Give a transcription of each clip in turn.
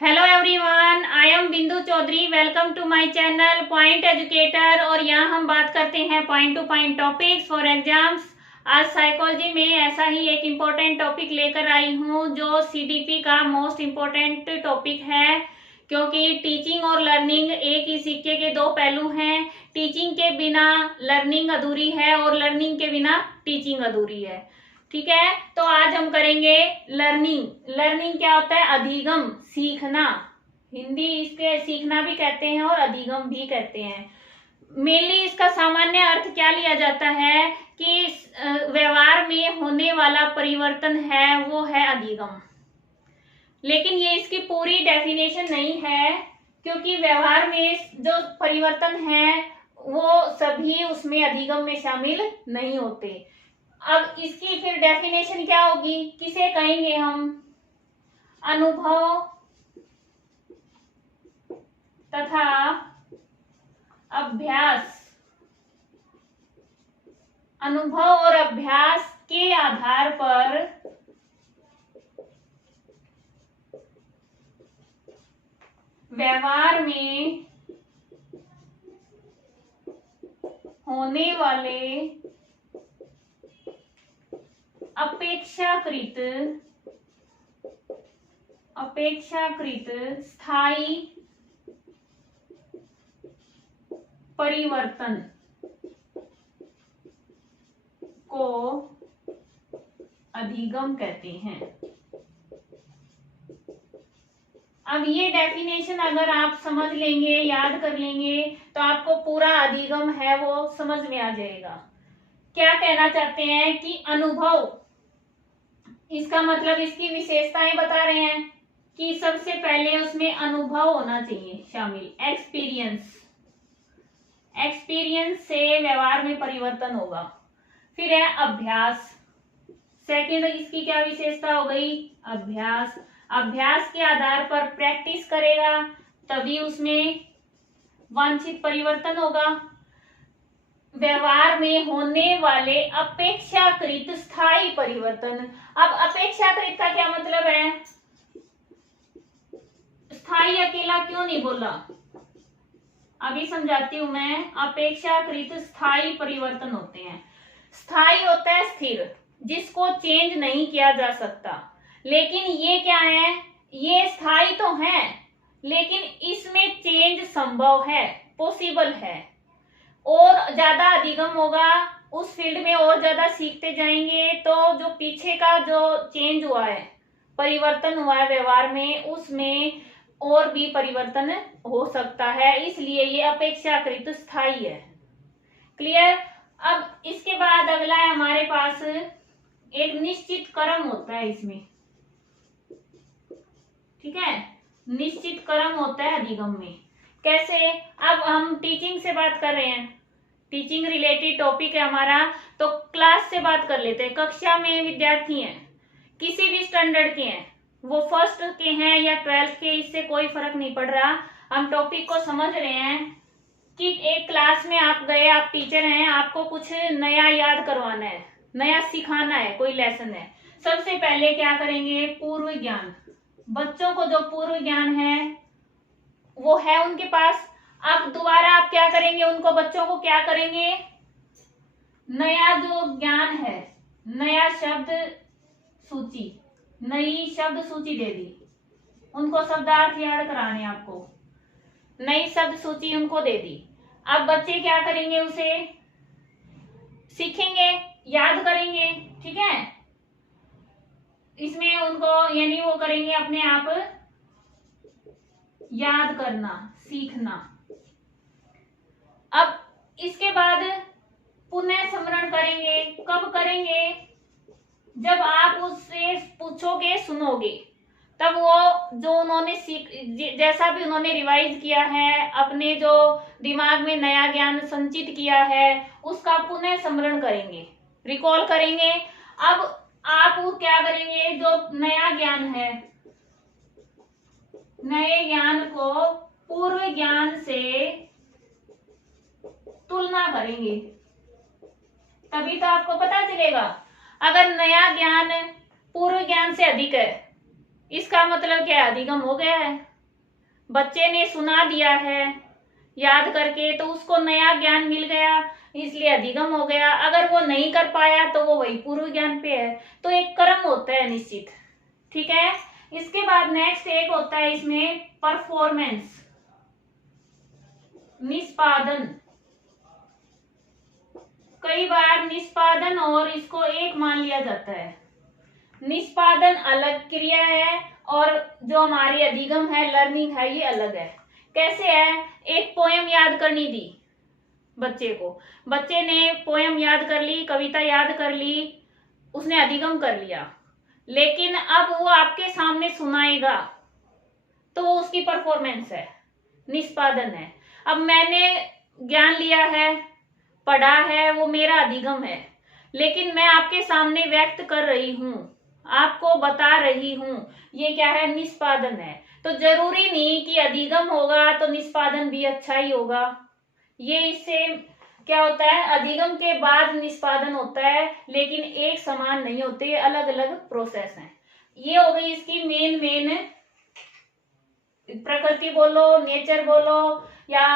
Hello everyone, I am Bindu Chaudhary. Welcome to my channel point educator. और यहाँ हम बात करते हैं point to point topics for exams. आज साइकोलॉजी में ऐसा ही एक इम्पोर्टेंट टॉपिक लेकर आई हूँ जो सीडीपी का मोस्ट इम्पोर्टेंट टॉपिक है, क्योंकि टीचिंग और लर्निंग एक ही सिक्के के दो पहलू हैं। टीचिंग के बिना लर्निंग अधूरी है और लर्निंग के बिना टीचिंग अधूरी है। ठीक है, तो आज हम करेंगे लर्निंग। लर्निंग क्या होता है? अधिगम, सीखना। हिंदी इसके सीखना भी कहते हैं और अधिगम भी कहते हैं। मेनली इसका सामान्य अर्थ क्या लिया जाता है कि व्यवहार में होने वाला परिवर्तन है वो है अधिगम। लेकिन ये इसकी पूरी डेफिनेशन नहीं है, क्योंकि व्यवहार में जो परिवर्तन है वो सभी उसमें अधिगम में शामिल नहीं होते। अब इसकी फिर डेफिनेशन क्या होगी? किसे कहेंगे हम? अनुभव तथा अभ्यास। अनुभव और अभ्यास के आधार पर व्यवहार में होने वाले अपेक्षाकृत स्थायी परिवर्तन को अधिगम कहते हैं। अब ये डेफिनेशन अगर आप समझ लेंगे, याद कर लेंगे, तो आपको पूरा अधिगम है वो समझ में आ जाएगा। क्या कहना चाहते हैं कि अनुभव, इसका मतलब इसकी विशेषताएं बता रहे हैं कि सबसे पहले उसमें अनुभव होना चाहिए शामिल। एक्सपीरियंस से व्यवहार में परिवर्तन होगा। फिर है अभ्यास। सेकंड इसकी क्या विशेषता हो गई? अभ्यास के आधार पर प्रैक्टिस करेगा तभी उसमें वांछित परिवर्तन होगा। व्यवहार में होने वाले अपेक्षाकृत स्थायी परिवर्तन। अब अपेक्षाकृत का क्या मतलब है? स्थायी अकेला क्यों नहीं बोला, अभी समझाती हूं मैं। अपेक्षाकृत स्थायी परिवर्तन होते हैं। स्थायी होता है स्थिर, जिसको चेंज नहीं किया जा सकता। लेकिन ये क्या है? ये स्थायी तो है, लेकिन इसमें चेंज संभव है, पॉसिबल है। और ज्यादा अधिगम होगा उस फील्ड में, और ज्यादा सीखते जाएंगे तो जो पीछे का जो चेंज हुआ है, परिवर्तन हुआ है व्यवहार में, उसमें और भी परिवर्तन हो सकता है। इसलिए ये अपेक्षाकृत स्थायी है। क्लियर? अब इसके बाद अगला है हमारे पास एक निश्चित क्रम होता है इसमें। ठीक है, निश्चित क्रम होता है अधिगम में। कैसे? अब हम टीचिंग से बात कर रहे हैं, टीचिंग रिलेटेड टॉपिक है हमारा, तो क्लास से बात कर लेते हैं। कक्षा में विद्यार्थी हैं, किसी भी स्टैंडर्ड के हैं, वो फर्स्ट के हैं या 12th के, इससे कोई फर्क नहीं पड़ रहा। हम टॉपिक को समझ रहे हैं कि एक क्लास में आप गए, आप टीचर हैं, आपको कुछ नया याद करवाना है, नया सिखाना है, कोई लेसन है। सबसे पहले क्या करेंगे? पूर्व ज्ञान। बच्चों को जो पूर्व ज्ञान है वो है उनके पास। अब दोबारा आप क्या करेंगे? उनको बच्चों को क्या करेंगे? नया जो ज्ञान है, नया शब्द सूची, नई शब्द सूची दे दी। उनको शब्दार्थ याद कराने, आपको नई शब्द सूची उनको दे दी। अब बच्चे क्या करेंगे? उसे सीखेंगे, याद करेंगे। ठीक है, इसमें उनको यानी वो करेंगे अपने आप याद करना, सीखना। अब इसके बाद पुनः स्मरण करेंगे। कब करेंगे? जब आप उससे पूछोगे, सुनोगे, तब वो जो उन्होंने जैसा भी उन्होंने रिवाइज किया है, अपने जो दिमाग में नया ज्ञान संचित किया है, उसका पुनः स्मरण करेंगे, रिकॉल करेंगे। अब आप वो क्या करेंगे? जो नया ज्ञान है, नए ज्ञान को पूर्व ज्ञान से तुलना करेंगे, तभी तो आपको पता चलेगा। अगर नया ज्ञान पूर्व ज्ञान से अधिक है, इसका मतलब क्या? अधिगम हो गया है। बच्चे ने सुना दिया है याद करके तो उसको नया ज्ञान मिल गया, इसलिए अधिगम हो गया। अगर वो नहीं कर पाया तो वो वही पूर्व ज्ञान पे है। तो एक क्रम होता है निश्चित, ठीक है। इसके बाद नेक्स्ट एक होता है इसमें परफॉर्मेंस, निष्पादन। कई बार निष्पादन और इसको एक मान लिया जाता है। निष्पादन अलग क्रिया है और जो हमारी अधिगम है, लर्निंग है, ये अलग है। कैसे है? एक पोयम याद करनी दी बच्चे को, बच्चे ने पोयम याद कर ली, कविता याद कर ली, उसने अधिगम कर लिया, लेकिन अब वो आपके सामने सुनाएगा तो उसकी परफॉर्मेंस है, निष्पादन है। अब मैंने ज्ञान लिया है, पढ़ा है, वो मेरा अधिगम है, लेकिन मैं आपके सामने व्यक्त कर रही हूं, आपको बता रही हूं, ये क्या है? निष्पादन है। तो जरूरी नहीं कि अधिगम होगा तो निष्पादन भी अच्छा ही होगा। ये इससे क्या होता है, अधिगम के बाद निष्पादन होता है, लेकिन एक समान नहीं होते, अलग अलग प्रोसेस हैं। ये हो गई इसकी मेन प्रकृति बोलो, नेचर बोलो या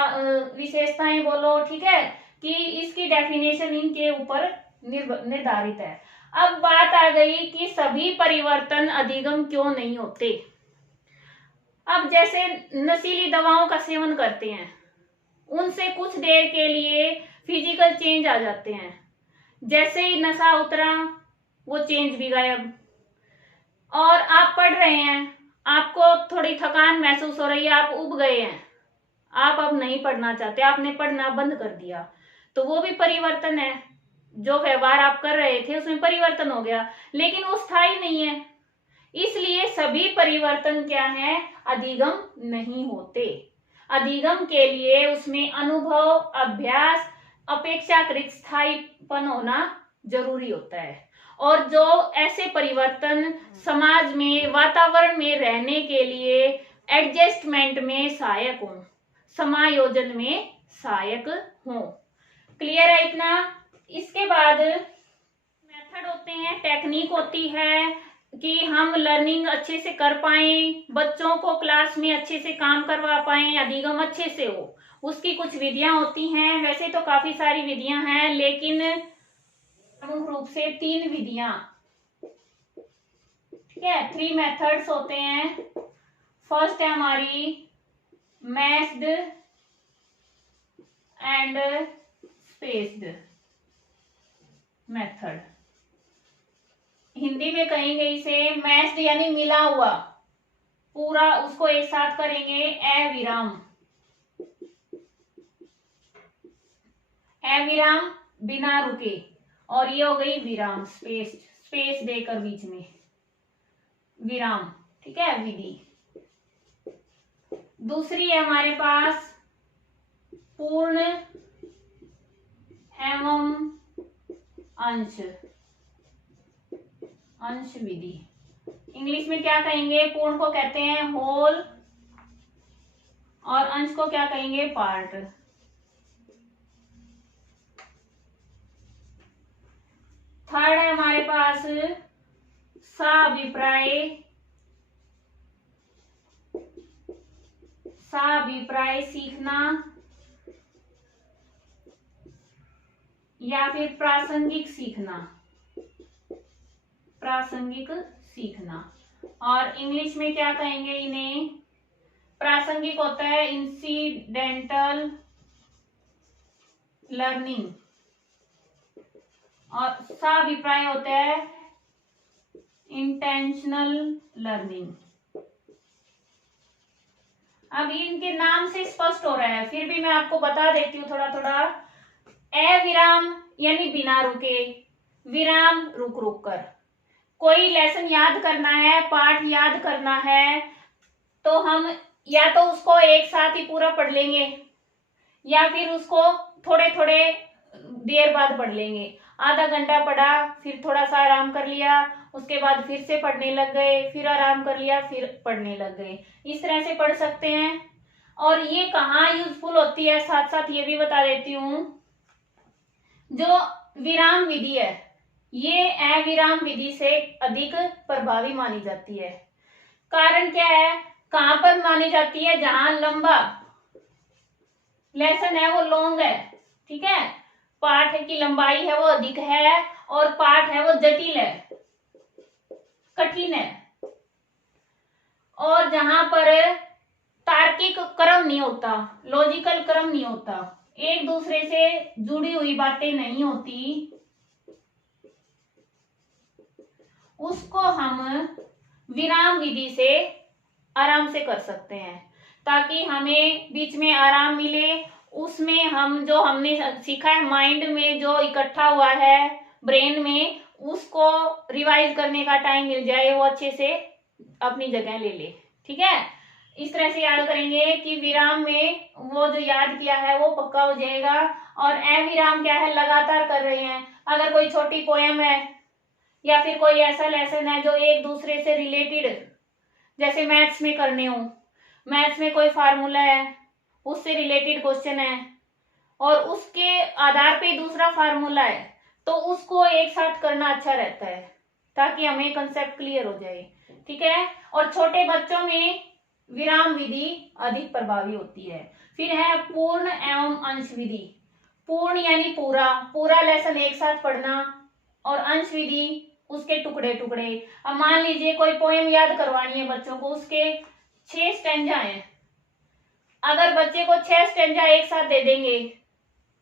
विशेषताएं बोलो, ठीक है, कि इसकी डेफिनेशन इनके ऊपर निर्धारित है। अब बात आ गई कि सभी परिवर्तन अधिगम क्यों नहीं होते। अब जैसे नशीली दवाओं का सेवन करते हैं, उनसे कुछ देर के लिए फिजिकल चेंज आ जाते हैं, जैसे ही नशा उतरा वो चेंज भी गायब। और आप पढ़ रहे हैं, आपको थोड़ी थकान महसूस हो रही है, आप उब गए हैं, आप अब नहीं पढ़ना चाहते, आपने पढ़ना बंद कर दिया, तो वो भी परिवर्तन है। जो व्यवहार आप कर रहे थे उसमें परिवर्तन हो गया, लेकिन वो स्थायी नहीं है। इसलिए सभी परिवर्तन क्या है? अधिगम नहीं होते। अधिगम के लिए उसमें अनुभव, अभ्यास, अपेक्षाकृत स्थायीपन होना जरूरी होता है। और जो ऐसे परिवर्तन समाज में, वातावरण में रहने के लिए एडजस्टमेंट में सहायक हों, समायोजन में सहायक हों। क्लियर है इतना? इसके बाद मेथड होते हैं, टेक्निक होती है कि हम लर्निंग अच्छे से कर पाएं, बच्चों को क्लास में अच्छे से काम करवा पाएं, अधिगम अच्छे से हो, उसकी कुछ विधियां होती हैं। वैसे तो काफी सारी विधियां हैं, लेकिन प्रमुख रूप से 3 विधियां, ठीक है, 3 मेथड्स होते हैं। फर्स्ट है हमारी messed and spaced method. Hindi में कहेंगे इसे मैस्ड यानी मिला हुआ, पूरा उसको एक साथ करेंगे अविराम, अविराम बिना रुके, और ये हो गई विराम, स्पेस देकर बीच में विराम, ठीक है, विधि। दूसरी है हमारे पास पूर्ण एवं अंश विधि। इंग्लिश में क्या कहेंगे? पूर्ण को कहते हैं होल और अंश को क्या कहेंगे? पार्ट। थर्ड है हमारे पास साभिप्राय सीखना या फिर प्रासंगिक सीखना। और इंग्लिश में क्या कहेंगे इन्हें? प्रासंगिक होता है इंसिडेंटल लर्निंग और साभिप्राय होता है इंटेंशनल लर्निंग। अब इनके नाम से स्पष्ट हो रहा है, फिर भी मैं आपको बता देती हूँ थोड़ा थोड़ा। अविराम यानी बिना रुके, विराम रुक रुक कर। कोई लेसन याद करना है, पाठ याद करना है, तो हम या तो उसको एक साथ ही पूरा पढ़ लेंगे या फिर उसको थोड़े थोड़े देर बाद पढ़ लेंगे। आधा घंटा पढ़ा, फिर थोड़ा सा आराम कर लिया, उसके बाद फिर से पढ़ने लग गए, फिर आराम कर लिया, फिर पढ़ने लग गए। इस तरह से पढ़ सकते हैं। और ये कहाँ यूजफुल होती है, साथ साथ ये भी बता देती हूँ। जो विराम विधि है, ये अविराम विधि से अधिक प्रभावी मानी जाती है। कारण क्या है? कहां पर मानी जाती है? जहां लंबा लेसन है वो लॉन्ग है, ठीक है, पाठ की लंबाई है वो अधिक है और पाठ है वो जटिल है, कठिन है। और जहां पर तार्किक क्रम नहीं होता, लॉजिकल क्रम नहीं होता, एक दूसरे से जुड़ी हुई बातें नहीं होती, उसको हम विराम विधि से आराम से कर सकते हैं, ताकि हमें बीच में आराम मिले। उसमें हम जो हमने सीखा है माइंड में जो इकट्ठा हुआ है ब्रेन में, उसको रिवाइज करने का टाइम मिल जाए, वो अच्छे से अपनी जगह ले ले, ठीक है। इस तरह से याद करेंगे कि विराम में वो जो याद किया है वो पक्का हो जाएगा। और अविराम क्या है? लगातार कर रहे हैं। अगर कोई छोटी पोयम है या फिर कोई ऐसा लेसन है जो एक दूसरे से रिलेटेड, जैसे मैथ्स में करने हो, मैथ्स में कोई फार्मूला है, उससे रिलेटेड क्वेश्चन है और उसके आधार पे दूसरा फार्मूला है, तो उसको एक साथ करना अच्छा रहता है ताकि हमें कंसेप्ट क्लियर हो जाए, ठीक है। और छोटे बच्चों में विराम विधि अधिक प्रभावी होती है। फिर है पूर्ण एवं अंश विधि। पूर्ण यानी पूरा, पूरा लेसन एक साथ पढ़ना, और अंश विधि उसके टुकड़े टुकड़े। अब मान लीजिए कोई पोएम याद करवानी है बच्चों को, उसके 6 स्टैंजा हैं, अगर बच्चे को 6 स्टैंजा एक साथ दे देंगे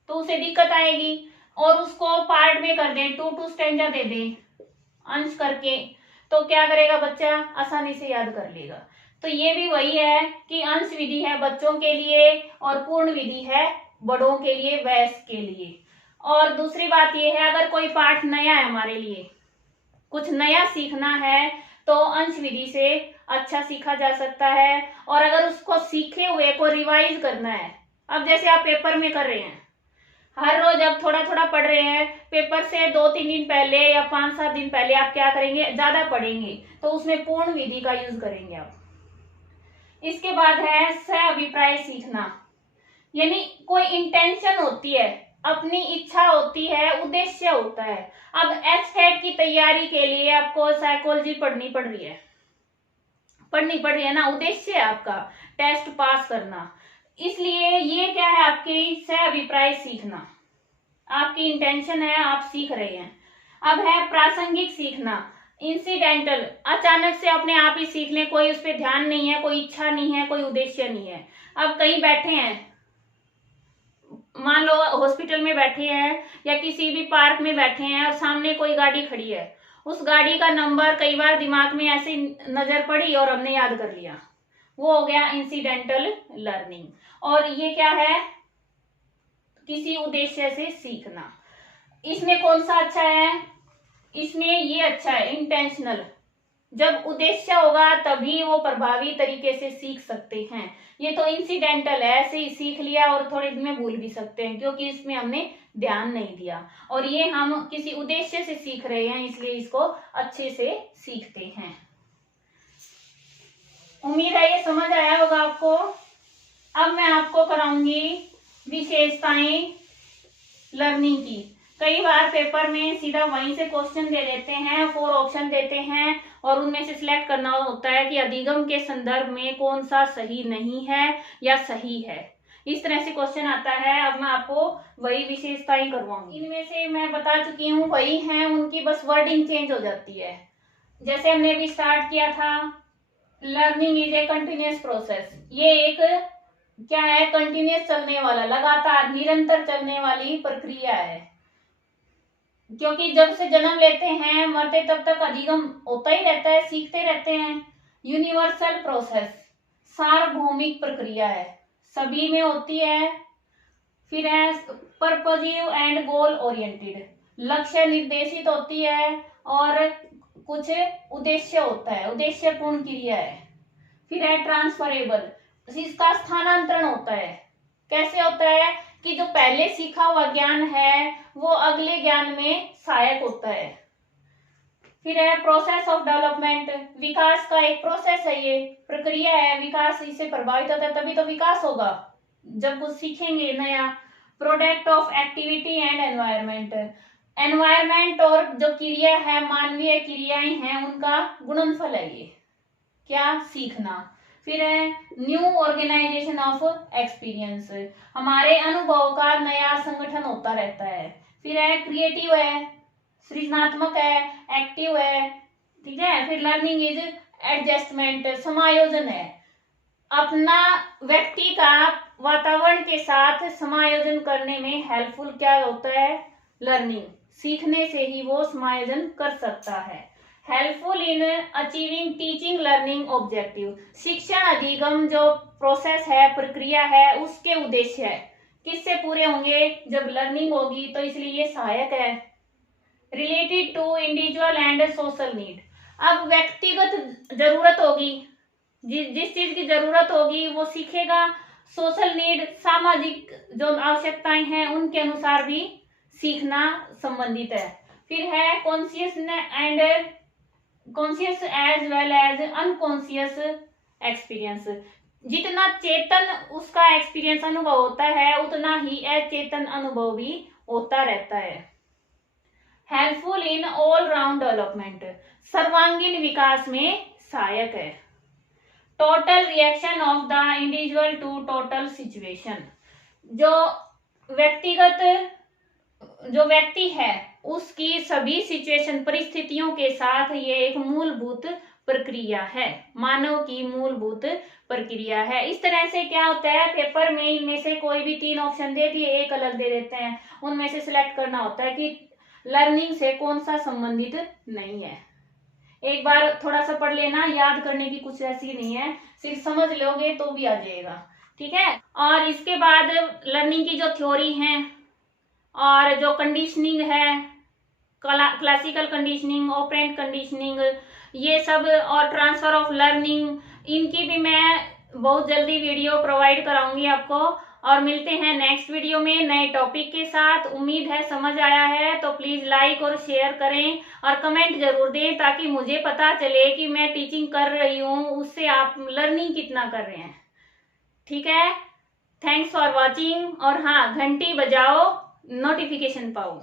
तो उसे दिक्कत आएगी, और उसको पार्ट में कर दें, 2 स्टैंजा दे दें अंश करके, तो क्या करेगा बच्चा? आसानी से याद कर लेगा। तो ये भी वही है कि अंश विधि है बच्चों के लिए और पूर्ण विधि है बड़ों के लिए, वयस्क के लिए। और दूसरी बात ये है, अगर कोई पाठ नया है हमारे लिए, कुछ नया सीखना है, तो अंश विधि से अच्छा सीखा जा सकता है। और अगर उसको सीखे हुए को रिवाइज करना है, अब जैसे आप पेपर में कर रहे हैं, हर रोज अब थोड़ा थोड़ा पढ़ रहे हैं, पेपर से 2-3 दिन पहले या 5-7 दिन पहले आप क्या करेंगे? ज्यादा पढ़ेंगे, तो उसमें पूर्ण विधि का यूज करेंगे आप। इसके बाद है सह अभिप्राय सीखना, यानी कोई इंटेंशन होती है, अपनी इच्छा होती है, उद्देश्य होता है। अब एचटेट की तैयारी के लिए आपको साइकोलॉजी पढ़नी पड़ रही है ना, उद्देश्य है आपका टेस्ट पास करना, इसलिए ये क्या है? आपकी सह अभिप्राय सीखना, आपकी इंटेंशन है, आप सीख रहे हैं। अब है प्रासंगिक सीखना, इंसिडेंटल, अचानक से अपने आप ही सीख लें, कोई उस पर ध्यान नहीं है, कोई इच्छा नहीं है, कोई उद्देश्य नहीं है। अब कहीं बैठे हैं, मान लो हॉस्पिटल में बैठे हैं या किसी भी पार्क में बैठे हैं और सामने कोई गाड़ी खड़ी है, उस गाड़ी का नंबर कई बार दिमाग में ऐसे नजर पड़ी और हमने याद कर लिया, वो हो गया इंसिडेंटल लर्निंग। और ये क्या है? किसी उद्देश्य से सीखना। इसमें कौन सा अच्छा है? इसमें ये अच्छा है इंटेंशनल, जब उद्देश्य होगा तभी वो प्रभावी तरीके से सीख सकते हैं। ये तो इंसिडेंटल है, ऐसे ही सीख लिया और थोड़े दिन में भूल भी सकते हैं, क्योंकि इसमें हमने ध्यान नहीं दिया। और ये हम किसी उद्देश्य से सीख रहे हैं, इसलिए इसको अच्छे से सीखते हैं। उम्मीद है ये समझ आया होगा आपको। अब मैं आपको कराऊंगी विशेषताएं लर्निंग की। कई बार पेपर में सीधा वहीं से क्वेश्चन दे देते हैं, 4 ऑप्शन देते हैं और उनमें से सिलेक्ट करना होता है कि अधिगम के संदर्भ में कौन सा सही नहीं है या सही है। इस तरह से क्वेश्चन आता है। अब मैं आपको वही विशेषताएं करवाऊंगी। इनमें से मैं बता चुकी हूँ वही है, उनकी बस वर्डिंग चेंज हो जाती है। जैसे हमने अभी स्टार्ट किया था, learning is a continuous process. ये एक क्या है? कंटिन्यूअस चलने वाला, लगातार निरंतर चलने वाली प्रक्रिया है, क्योंकि जब से जन्म लेते हैं मरते तब तक अधिगम होता ही रहता है, सीखते रहते हैं। यूनिवर्सल प्रोसेस, सार्वभौमिक प्रक्रिया है, सभी में होती है। फिर है पर्पजिव एंड गोल ओरिएंटेड, लक्ष्य निर्देशित होती है और कुछ उद्देश्य होता है, उद्देश्य पूर्ण क्रिया है। फिर है ट्रांसफरेबल, इसका स्थानांतरण होता है। कैसे होता है? कि जो पहले सीखा हुआ ज्ञान है वो अगले ज्ञान में सहायक होता है। फिर है प्रोसेस ऑफ डेवलपमेंट, विकास का एक प्रोसेस है, ये प्रक्रिया है, विकास इससे प्रभावित होता है, तभी तो विकास होगा जब कुछ सीखेंगे नया। Product of activity and environment, environment और जो क्रिया है, मानवीय क्रियाएं हैं, उनका गुणनफल है ये क्या? सीखना। फिर है न्यू ऑर्गेनाइजेशन ऑफ एक्सपीरियंस, हमारे अनुभव का नया संगठन होता रहता है। फिर है क्रिएटिव है, सृजनात्मक है, एक्टिव है, ठीक है। फिर लर्निंग इज एडजस्टमेंट, समायोजन है, अपना व्यक्ति का वातावरण के साथ समायोजन करने में हेल्पफुल क्या होता है, लर्निंग, सीखने से ही वो समायोजन कर सकता है। Helpful in achieving teaching learning objective, शिक्षण अधिगम जो प्रोसेस है, प्रक्रिया है, उसके उद्देश्य है किससे पूरे होंगे, जब लर्निंग होगी, तो इसलिए ये सहायक है। Related to individual and social need, अब व्यक्तिगत जरूरत होगी, जिस चीज की जरूरत होगी वो सीखेगा। सोशल नीड, सामाजिक जो आवश्यकताएं हैं उनके अनुसार भी सीखना संबंधित है। फिर है conscious and conscious as well as unconscious experience, जितना चेतन उसका एक्सपीरियंस अनुभव होता है उतना ही अचेतन अनुभव भी होता रहता है। Helpful in all round development, सर्वांगीण विकास में सहायक है। Total reaction of the individual to total situation, जो व्यक्ति है उसकी सभी सिचुएशन, परिस्थितियों के साथ ये एक मूलभूत प्रक्रिया है, मानव की मूलभूत प्रक्रिया है। इस तरह से क्या होता है, पेपर में इनमें से कोई भी 3 ऑप्शन दे दिए, एक अलग दे देते हैं, उनमें से सिलेक्ट करना होता है कि लर्निंग से कौन सा संबंधित नहीं है। एक बार थोड़ा सा पढ़ लेना, याद करने की कुछ ऐसी नहीं है, सिर्फ समझ लोगे तो भी आ जाएगा, ठीक है। और इसके बाद लर्निंग की जो थ्योरी है और जो कंडीशनिंग है, क्लासिकल कंडीशनिंग, ऑपरेंट कंडीशनिंग, ये सब, और ट्रांसफर ऑफ लर्निंग, इनकी भी मैं बहुत जल्दी वीडियो प्रोवाइड कराऊंगी आपको। और मिलते हैं नेक्स्ट वीडियो में नए टॉपिक के साथ। उम्मीद है समझ आया है, तो प्लीज लाइक और शेयर करें और कमेंट जरूर दें, ताकि मुझे पता चले कि मैं टीचिंग कर रही हूँ, उससे आप लर्निंग कितना कर रहे हैं, ठीक है। थैंक्स फॉर वॉचिंग, और हाँ, घंटी बजाओ, नोटिफिकेशन पाओ।